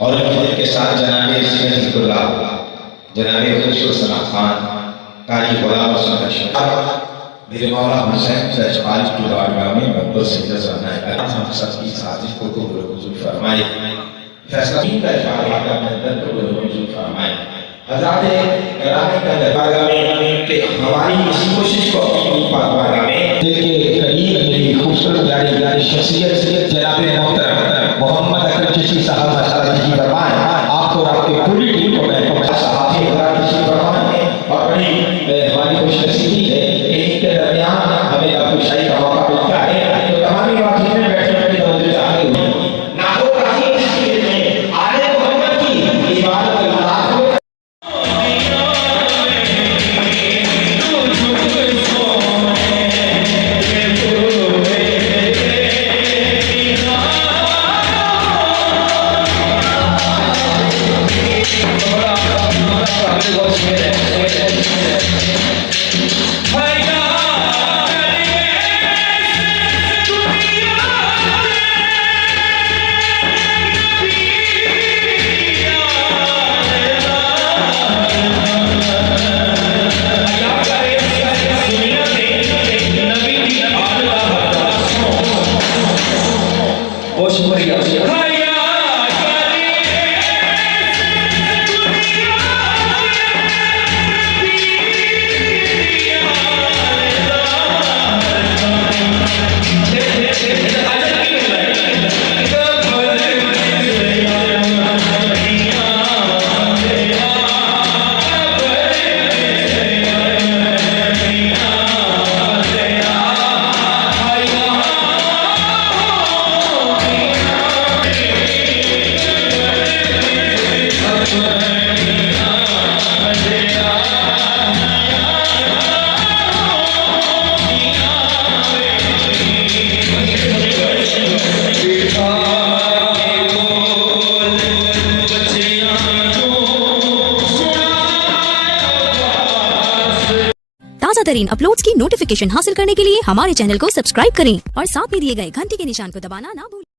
और के साथ जनाबे जनाबे सलाम खान कारी गुलाम मेरे मौला हुसैन सचपाल की बारगाह में मकबूल सजदा सुनाए हम सबकी साजिश को कबूल फरमाए फैसला का बारगाह में अंदर को कबूल फरमाए हज़रात कराने का बारगाह में कि हमारी इस कोशिश को अपनी पाक बारगाह में दिल के करीब मेरी खूबसूरत प्यारी शख्सियत जनाब मोहतरम मोहम्मद अकरम चिश्ती साहब माशाअल्लाह जी फरमाए आपको और आपके पूरी टीम को मैं सहाफ़ी हज़रात तशरीफ़ फरमाए और बड़ी हमारी खुशनसीबी है कि इनके दरमियान हमें अपनी शाही का मौका मिलता है तो तमाम वाक़ई में बैठने की तवज्जो चाहते हैं ना हो काफ़ी तस्वीर में आले मोहम्मद की इबादत अल्लाह को ताज़ा तरीन अपलोड्स की नोटिफिकेशन हासिल करने के लिए हमारे चैनल को सब्सक्राइब करें और साथ में दिए गए घंटी के निशान को दबाना ना भूलें।